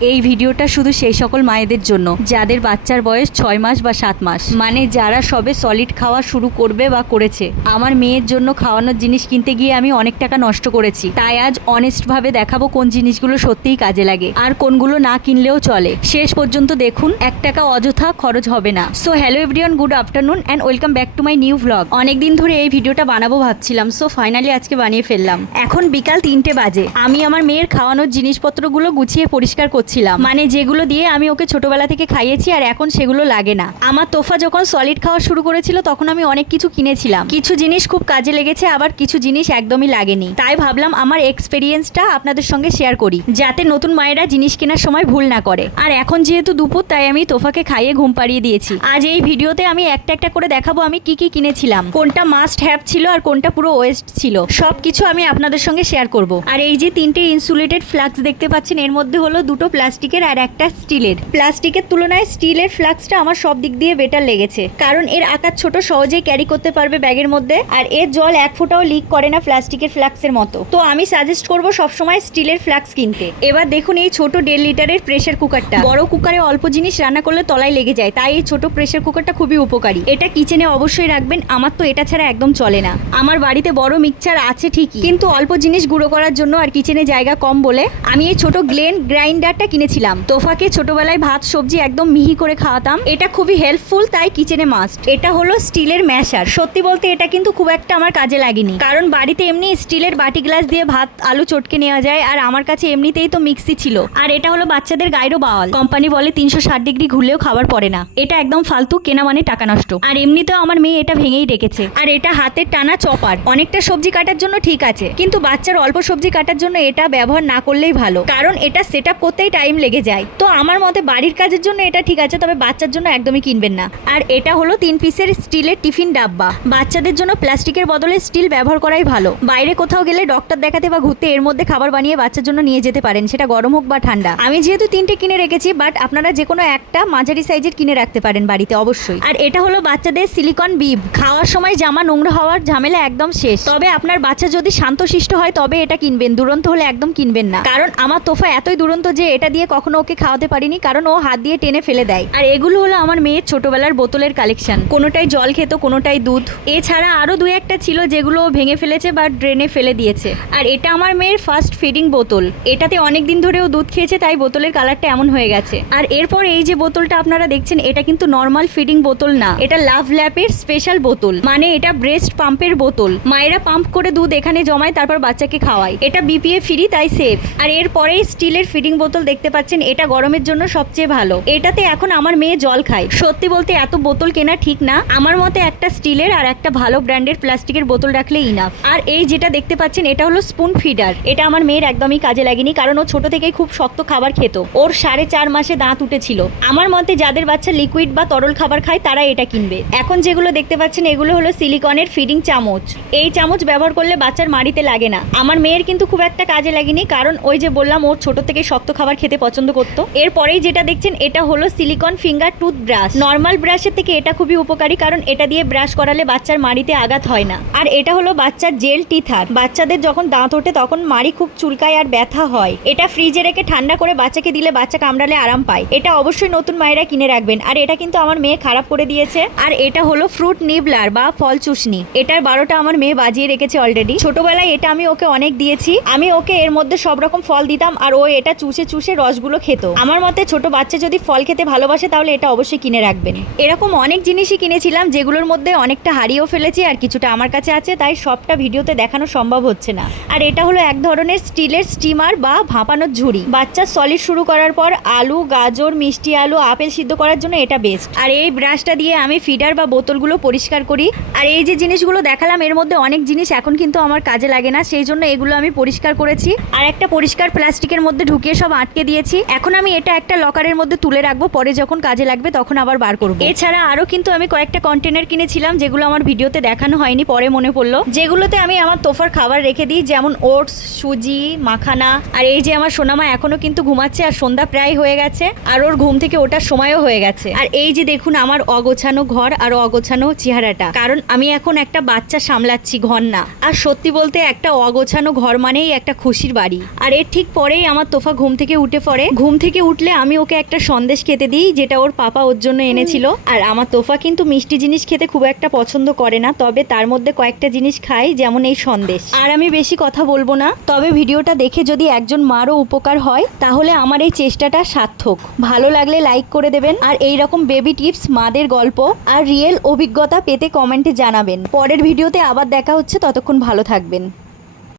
এই ভিডিওটা শুধু সেই সকল মায়েদের জন্য যাদের বাচ্চার বয়স 6 মাস বা 7 মাস, মানে যারা সবে সলিড খাওয়া শুরু করবে বা করেছে। আমার মেয়ের জন্য খাওয়ানোর জিনিস কিনতে গিয়ে আমি অনেক টাকা নষ্ট করেছি, তাই আজ অনেস্ট ভাবে দেখাবো কোন জিনিসগুলো সত্যিই কাজে লাগে আর কোনগুলো না কিনলেও চলে। শেষ পর্যন্ত দেখুন, 1 টাকা অযথা খরচ হবে না। So hello everyone, good afternoon and welcome back to my new vlog. অনেকদিন ধরে এই ভিডিওটা বানাবো ভাবছিলাম, সো ফাইনালি আজকে বানিয়ে ফেললাম। এখন বিকাল 3টে বাজে। আমি আমার মেয়ের খাওয়ানোর জিনিসপত্রগুলো গুছিয়ে পরিষ্কার করছিলাম, মানে যেগুলো দিয়ে আমি ওকে ছোটবেলা থেকে খাইয়েছি আর এখন সেগুলো লাগে না। আমার তোফা যখন সলিড খাওয়া শুরু করেছিল তখন আমি অনেক কিছু কিনেছিলাম, কিছু জিনিস খুব কাজে লেগেছে, আবার কিছু জিনিস একদমই লাগেনি। তাই ভাবলাম আমার এক্সপেরিয়েন্সটা আপনাদের সঙ্গে শেয়ার করি, যাতে নতুন মায়েরা জিনিস কেনার সময় ভুল না করে। আর এখন যেহেতু দুপুর, তাই আমি তোফাকে খাইয়ে ঘুম পাড়িয়ে দিয়েছি। আজ এই ভিডিওতে আমি একটা একটা করে দেখাবো আমি কি কি কিনেছিলাম, কোনটা মাস্ট হ্যাভ ছিল আর কোনটা পুরো ওয়েস্ট ছিল, সবকিছু আমি আপনাদের সঙ্গে শেয়ার করব। আর এই যে 3টে ইনসুলেটেড ফ্লাক্স দেখতে পাচ্ছেন, এর মধ্যে হলো 2টো প্লাস্টিকের আর একটা স্টিলের। প্লাস্টিকের তুলনায় স্টিলের ফ্লাক্সটা আমার সব দিক দিয়ে বেটার লেগেছে, কারণ এর আকার ছোট, সহজেই ক্যারি করতে পারবে ব্যাগের মধ্যে, আর এর জল এক ফোঁটাও লিক করে না প্লাস্টিকের ফ্লাক্সের মতো। তো আমি সাজেস্ট করব সবসময় স্টিলের ফ্লাক্স কিনতে। এবার দেখুন এই ছোট 1.5 লিটারের প্রেসার কুকারটা। বড় কুকারে অল্প জিনিস রান্না করলে তলায় লেগে যায়, তাই এই ছোট প্রেসার কুকারটা খুবই উপকারী। এটা কিচেনে অবশ্যই রাখবেন, আমার তো এটা ছাড়া একদম চলে না। আমার বাড়িতে বড় মিক্সচার আছে ঠিকই, কিন্তু অল্প জিনিস গুঁড়ো করার জন্য আর কিচেনে জায়গা কম বলে আমি এই ছোট গ্লেন গ্রাইন্ডারটা কিনেছিলাম। তোফাকে ছোটবেলায় ভাত সবজি একদম মিহি করে খাওয়াতাম, এটা খুবই হেল্পফুল, তাই কিচেনে মাস্ট। এটা হলো স্টিলের ম্যাশার। সত্যি বলতে এটা কিন্তু খুব একটা আমার কাজে লাগেনি, কারণ বাড়িতে এমনি স্টিলের বাটি গ্লাস দিয়ে ভাত আলু চটকে নেওয়া যায়, আর আমার কাছে এমনিতেই তো মিক্সি ছিল। আর এটা হলো বাচ্চাদের গাইরো বাওয়াল, কোম্পানি বলে 360 ডিগ্রি ঘুরলেও খাবার পড়ে না। এটা একদম ফালতু, কেনা মানে টাকা নষ্ট। আর এমনিতেও আমার মেয়ে এটা ভেঙেই রেখেছে। আর এটা হাতের টানা চপার, অনেকটা সবজি কাটার জন্য ঠিক আছে, কিন্তু বাচ্চার অল্প সবজি কাটার জন্য এটা ব্যবহার না করলেই ভালো, কারণ এটা সেট আপ করতেই টাইম লেগে যায়। তো আমার মতে বাড়ির কাজের জন্য এটা ঠিক আছে, তবে বাচ্চার জন্য একদমই কিনবেন না। আর এটা হলো 3 পিসের স্টিলের টিফিন ডাব্বা। বাচ্চাদের জন্য প্লাস্টিকের বদলে স্টিল ব্যবহার করাই ভালো। বাইরে কোথাও গেলে ডক্টর দেখাতে বা ঘুরতে এর মধ্যে খাবার বানিয়ে বাচ্চার জন্য নিয়ে যেতে পারেন, সেটা গরম হোক বা ঠান্ডা। আমি যেহেতু 3টে কিনে রেখেছি, বাট আপনারা যে কোনো একটা মাঝারি সাইজের কিনে রাখতে পারেন বাড়িতে অবশ্যই। আর এটা হলো বাচ্চাদের সিলিকন বিব। খাওয়ার সময় জামা নোংরা হওয়ার ঝামেলা একদম শেষ। তবে আপনার বাচ্চা যদি শান্তশিষ্ট হয় তবে এটা কিনবেন, দুরন্ত হলে একদম কিনবেন না। কারণ আমার তোফা এতই দুরন্ত যে এটা দিয়ে কখনো ওকে খাওয়াতে পারিনি, কারণ ও হাত দিয়ে টেনে ফেলে দেয়। আর এগুলো হলো আমার মেয়ের ছোটবেলার বোতলের কালেকশন, কোনোটাই জল খেত, কোনোটাই দুধ। এছাড়া আরো 2-1টা ছিল যেগুলো ভেঙে ফেলেছে বা ড্রেনে ফেলে দিয়েছে। আর এটা আমার মেয়ের ফার্স্ট ফিডিং বোতল, এটাতে অনেকদিন ধরে ও দুধ খেয়েছে, তাই বোতলের কালারটা এমন হয়ে গেছে। আর এরপর এই যে বোতলটা আপনারা দেখছেন, এটা কিন্তু নর্মাল ফিডিং বোতল না, এটা লাভ ল্যাপের স্পেশাল বোতল, মানে এটা ব্রেস্ট পাম্পের বোতল। মায়েরা পাম্প করে দুধ এখানে জমায়, তারপর বাচ্চাকে খাওয়ায়। এটা বিপিএ ফ্রি, তাই সেফ। আর এরপরে স্টিলের ফিডিং বোতল দেখতে পাচ্ছেন, এটা গরমের জন্য সবচেয়ে ভালো। এটাতে এখন আমার মেয়ে জল খায়। সত্যি বলতে এত বোতল কেনা ঠিক না, আমার মতে একটা স্টিলের আর একটা ভালো ব্র্যান্ডের প্লাস্টিকের বোতল রাখলে ইনাফ। আর এই যেটা দেখতে পাচ্ছেন, এটা হলো স্পুন ফিডার। এটা আমার মেয়ের একদমই কাজে লাগেনি, কারণ ও ছোট থেকেই খুব শক্ত খাবার খেত। ওর 4.5 মাসে দাঁত উঠেছিল। আমার মতে যাদের বাচ্চা লিকুইড বা তরল খাবার খায় তারা এটা কিনবে। এখন যেগুলো দেখতে পাচ্ছেন, এগুলো হলো সিলিকনের ফিডিং চামচ। এই চামচ ব্যবহার করলে বাচ্চার মাড়িতে লাগে না। আমার মেয়ের কিন্তু খুব একটা কাজে লাগেনি, কারণ ওই যে বললাম ওর ছোট থেকে শক্ত খাবার খেতে পছন্দ করতো। এরপরেই যেটা দেখছেন, এটা হলো silicon finger tooth brush. Normal ব্রাশের থেকে এটা খুবই উপকারী, কারণ এটা দিয়ে ব্রাশ করালে বাচ্চার মাড়িতে আঘাত হয় না। আর এটা হলো বাচ্চার জেল টিথার। বাচ্চাদের যখন দাঁত ওঠে তখন মাড়ি খুব চুলকায় আর ব্যথা হয়। এটা ফ্রিজে রেখে ঠান্ডা করে বাচ্চাকে দিলে বাচ্চা কামড়ালে আরাম পায়। এটা অবশ্যই নতুন মায়েরা কিনে রাখবেন। আর এটা কিন্তু আমার মেয়ে খারাপ করে দিয়েছে। আর এটা হলো ফ্রুট নিবলার বা ফল চুষনি। এটার 12টা আমার মেয়ে বাজিয়ে রেখেছে অলরেডি। ছোটবেলায় এটা আমি ওকে অনেক দিয়েছি। আমি ওকে এর মধ্যে সব রকম ফল দিতাম, আর ও এটা চুষে চুষে রসগুলো খেত। আমার মতে ছোট বাচ্চা যদি ফল খেতে ভালোবাসে তাহলে এটা অবশ্যই কিনে রাখবেন। এরকম অনেক জিনিসই কিনেছিলাম, যেগুলোর মধ্যে অনেকটা হারিয়েও ফেলেছি আর কিছুটা আমার কাছে আছে, তাই সবটা ভিডিওতে দেখানো সম্ভব হচ্ছে না। আর এটা হলো এক ধরনের স্টিলের স্টিমার বা ভাপানোর ঝুড়ি। বাচ্চা সলিড শুরু করার পর আলু, গাজর, মিষ্টি আলু, আপেল সিদ্ধ করার জন্য এটা বেস্ট। আর এই ব্রাশটা দিয়ে আমি ফিডার বা বোতলগুলো পরিষ্কার করি। আর এই যে জিনিসগুলো দেখালাম, এর মধ্যে অনেক জিনিস এখন কিন্তু আমার কাজে লাগে না, সেই জন্য এগুলো আমি পরিষ্কার করেছি আর একটা পরিষ্কার প্লাস্টিকের মধ্যে ঢুকিয়ে সব আটকে দিয়েছি। এখন আমি এটা একটা লকারের মধ্যে তুলে রাখবো, পরে যখন কাজে লাগবে তখন আবার বার করবো। এছাড়া আরো কিন্তু আমি কয়েকটা কন্টেনার কিনেছিলাম, যেগুলো আমার ভিডিওতে দেখানো হয়নি, পরে মনে পড়লো। যেগুলোতে আমি আমার তোফার খাবার রেখে দিই, যেমন ওটস, সুজি, মাখানা। আর এই যে আমার সোনামা এখনো কিন্তু ঘুমাচ্ছে, আর সন্ধ্যা প্রায় হয়ে গেছে, আর ওর ঘুম থেকে ওঠার সময়ও হয়ে গেছে। আর এই যে দেখুন আমার অগোছানো ঘর আর অগোছানো চেহারাটা, কারণ আমি এখন একটা বাচ্চা সামলাচ্ছি, ঘর না। আর সত্যি বলতে একটা অগোছানো ঘর মানেই একটা খুশির বাড়ি। আর এর ঠিক পরেই আমার তোফা ঘুম থেকে উঠে পড়ে। ঘুম থেকে উঠলে আমি ওকে একটা সন্দেশ খেতে দিই, যেটা ওর পাপা ওর জন্য এনেছিল। আর আমার তোফা কিন্তু মিষ্টি জিনিস খেতে খুব একটা পছন্দ করে না, তবে তার মধ্যে কয়েকটা জিনিস খাই, যেমন এই সন্দেশ। আর আমি বেশি কথা বলবো না, তবে ভিডিওটা দেখে যদি একজন মারও উপকার হয় তাহলে আমার এই চেষ্টাটা সার্থক। ভালো লাগলে লাইক করে দেবেন, আর এই রকম বেবি টিপস, মাদের গল্প আর রিয়েল অভিজ্ঞতা পেতে কমেন্টে জানাবেন। পরের ভিডিওতে আবার দেখা হচ্ছে, ততক্ষণ ভালো থাকবেন।